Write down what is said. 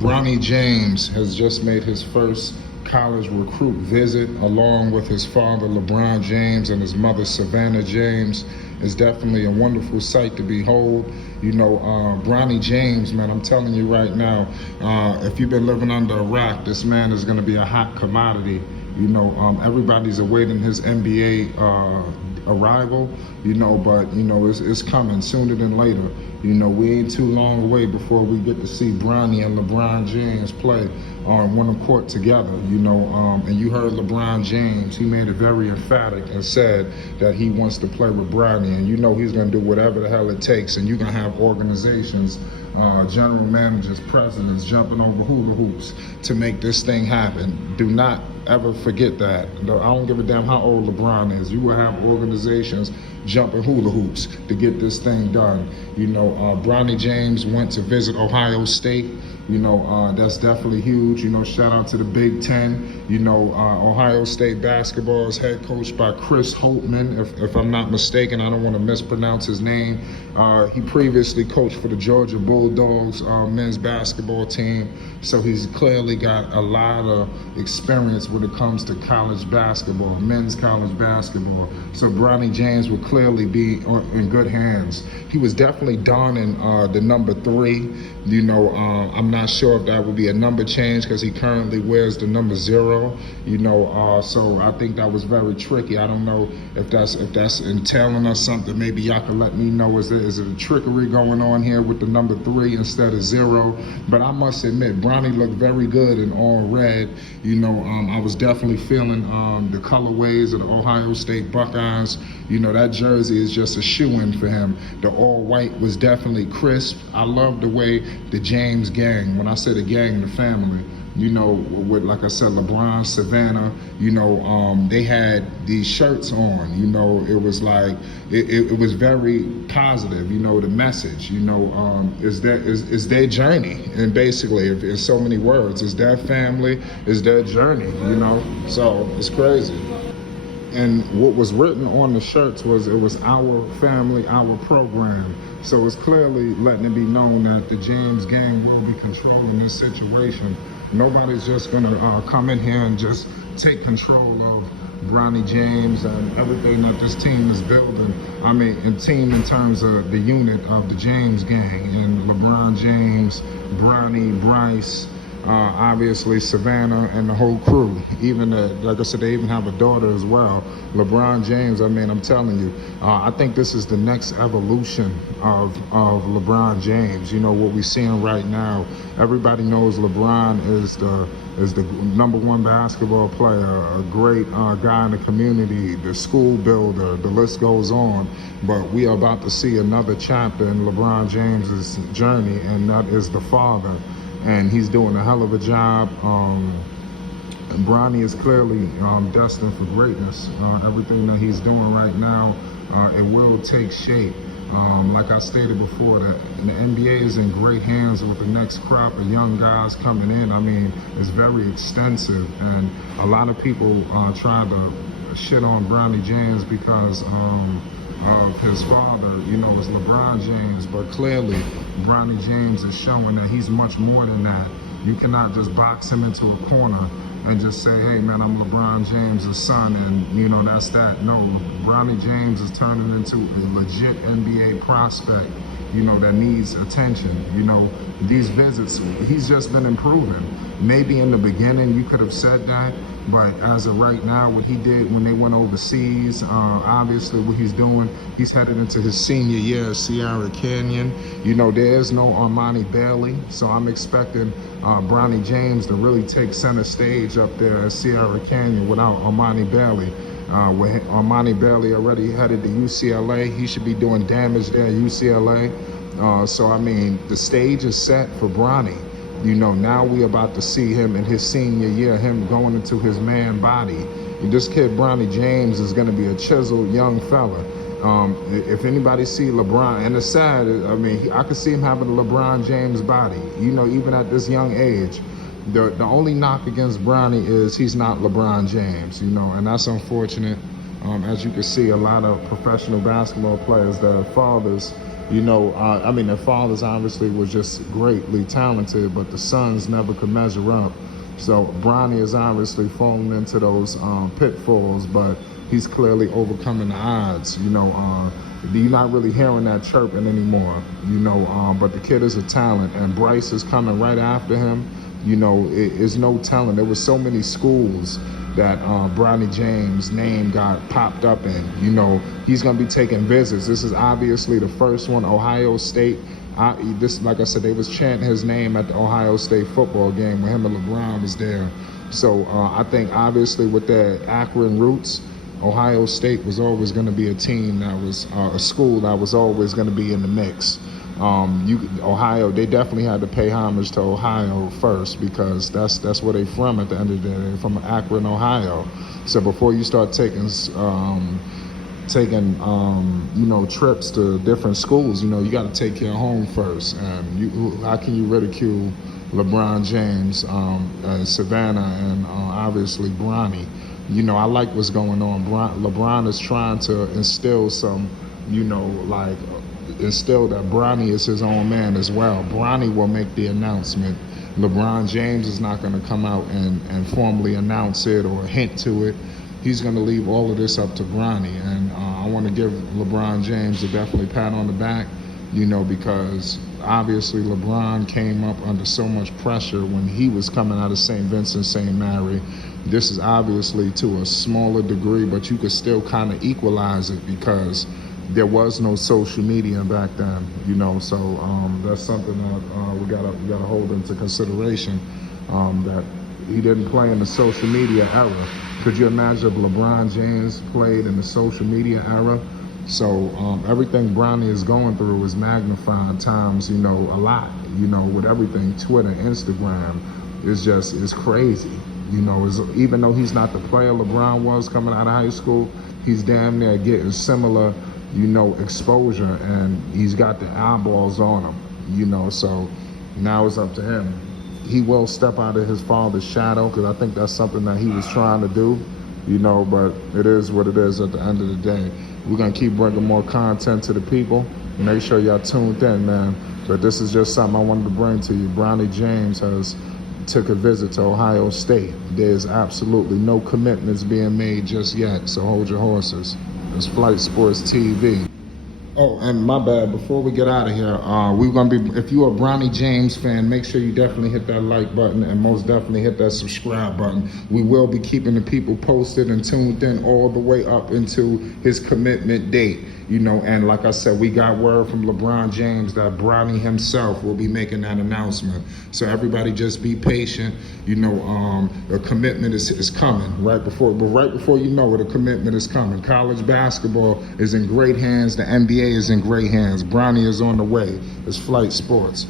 Bronny James has just made his first college recruit visit along with his father LeBron James and his mother Savannah James. It's definitely a wonderful sight to behold. You know, Bronny James, man, I'm telling you right now, if you've been living under a rock, this man is going to be a hot commodity. You know, everybody's awaiting his NBA arrival, you know, but, you know, it's coming sooner than later. You know, we ain't too long away before we get to see Bronny and LeBron James play on one court together, you know, and you heard LeBron James, he made it very emphatic and said that he wants to play with Bronny, and you know he's going to do whatever the hell it takes, and you're going to have organizations, general managers, presidents jumping over hula hoops to make this thing happen. Do not ever forget that. I don't give a damn how old LeBron is. You will have organizations jumping hula hoops to get this thing done. You know, Bronny James went to visit Ohio State. You know, that's definitely huge. You know, shout out to the Big Ten. You know, Ohio State basketball is head coached by Chris Holtmann, if I'm not mistaken. I don't want to mispronounce his name. He previously coached for the Georgia Bulldogs men's basketball team. So he's clearly got a lot of experience when it comes to college basketball, men's college basketball. So Bronny James will clearly be in good hands. He was definitely donning the number 3. You know, I'm not sure if that would be a number change because he currently wears the number 0. You know, so I think that was very tricky. I don't know if that's entailing us something. Maybe y'all can let me know. Is it a trickery going on here with the number 3 instead of 0? But I must admit, Bronny looked very good in all red. You know, I was definitely feeling the colorways of the Ohio State Buckeyes. You know, that jersey is just a shoe-in for him. The all-white was definitely crisp. I love the way the James gang, when I say the gang, the family, you know, with, like I said, LeBron, Savannah, you know, they had these shirts on, you know, it was like, it was very positive, you know, the message, you know, is their journey. And basically, if in so many words, is their family, is their journey, you know, so it's crazy. And what was written on the shirts was, it was our family, our program. So it's clearly letting it be known that the James gang will be controlling this situation. Nobody's just gonna come in here and just take control of Bronny James and everything that this team is building. I mean, and team in terms of the unit of the James gang, and LeBron James, Bronny, Bryce, obviously Savannah and the whole crew. Even like I said, they even have a daughter as well, LeBron James. I mean, I'm telling you, I think this is the next evolution of LeBron James. You know what we're seeing right now. Everybody knows LeBron is the number 1 basketball player, a great guy in the community, the school builder. The list goes on. But we are about to see another chapter in LeBron James's journey, and that is the father. And he's doing a hell of a job. And Bronny is clearly destined for greatness. Everything that he's doing right now, it will take shape. Like I stated before, that the NBA is in great hands with the next crop of young guys coming in. I mean, it's very extensive, and a lot of people try to shit on Bronny James because of his father, you know, is LeBron James, but clearly Bronny James is showing that he's much more than that. You cannot just box him into a corner and just say, hey man, I'm LeBron James' son, and you know, that's that. No, Bronny James is turning into a legit NBA prospect, you know, that needs attention. You know, these visits, he's just been improving. Maybe in the beginning you could have said that, but as of right now, what he did when they went overseas, obviously what he's doing, he's headed into his senior year at Sierra Canyon. You know, there is no Armani Bailey, so I'm expecting Bronny James to really take center stage up there at Sierra Canyon without Armani Bailey. With Armani Bailey already headed to UCLA, he should be doing damage there at UCLA. So I mean, the stage is set for Bronny. You know, now we're about to see him in his senior year, him going into his man body. And this kid, Bronny James, is going to be a chiseled young fella. If anybody see LeBron, and it's sad, I mean, I could see him having a LeBron James body, you know, even at this young age. The only knock against Bronny is he's not LeBron James, you know, and that's unfortunate. As you can see, a lot of professional basketball players, their fathers I mean, their fathers obviously was just greatly talented, but the sons never could measure up. So Bronny is obviously falling into those pitfalls, but he's clearly overcoming the odds. You're not really hearing that chirping anymore. But the kid is a talent, and Bryce is coming right after him. It's no telling. There were so many schools that Bronny James' name got popped up in. He's going to be taking visits. This is obviously the first one, Ohio State. Like I said, they was chanting his name at the Ohio State football game when him and LeBron was there. So I think obviously with their Akron roots, Ohio State was always going to be a team that was a school that was always going to be in the mix. Ohio, they definitely had to pay homage to Ohio first, because that's where they from at the end of the day. They're from Akron, Ohio. So before you start taking trips to different schools, you got to take care of home first. And how can you ridicule LeBron James, Savannah, and obviously Bronny? I like what's going on. LeBron is trying to instill some, instill that Bronny is his own man as well. Bronny will make the announcement. LeBron James is not going to come out and formally announce it or hint to it. He's going to leave all of this up to Bronny. And I want to give LeBron James a definitely pat on the back, because obviously LeBron came up under so much pressure when he was coming out of St. Vincent, St. Mary. This is obviously to a smaller degree, but you could still kind of equalize it because there was no social media back then, so that's something that we gotta hold into consideration, that he didn't play in the social media era. Could you imagine if LeBron James played in the social media era? So everything Bronny is going through is magnified times, a lot, with everything, Twitter, Instagram, it's crazy. Even though he's not the player LeBron was coming out of high school, he's damn near getting similar, exposure, and he's got the eyeballs on him, so now it's up to him. He will step out of his father's shadow, because I think that's something that he was trying to do, but it is what it is at the end of the day. We're going to keep bringing more content to the people. Make sure y'all tuned in, man. But this is just something I wanted to bring to you. Bronny James took a visit to Ohio State. There's absolutely no commitments being made just yet, so hold your horses. It's Flight Sports TV. Oh, and my bad, before we get out of here, we're going to be, if you're a Bronny James fan, make sure you definitely hit that like button and most definitely hit that subscribe button. We will be keeping the people posted and tuned in all the way up into his commitment date. And like I said, we got word from LeBron James that Bronny himself will be making that announcement. So everybody just be patient. A commitment is coming right before you know it, a commitment is coming. College basketball is in great hands. The NBA is in great hands. Bronny is on the way. It's Flight Sports.